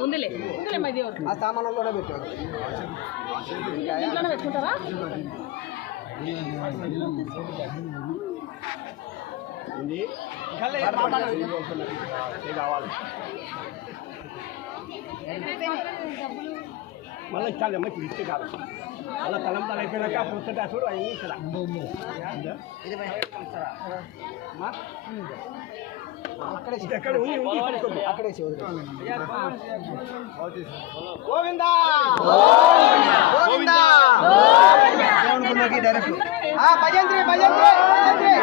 ఉందిలే మరి ఆ సామాన్లు పెట్టారు ఇంట్లోనే పెట్టుకుంటారా మళ్ళీ ఇచ్చాలి అమ్మ ఇప్పుడు ఇచ్చే కాదు మళ్ళీ తలంతాలు అయిపోయినాక పుస్తక చూడు అవి అక్కడే అక్కడే గోవిందా గోవిందా డైరెక్ట్ భజంత్రి భజంత్రి భజంత్రి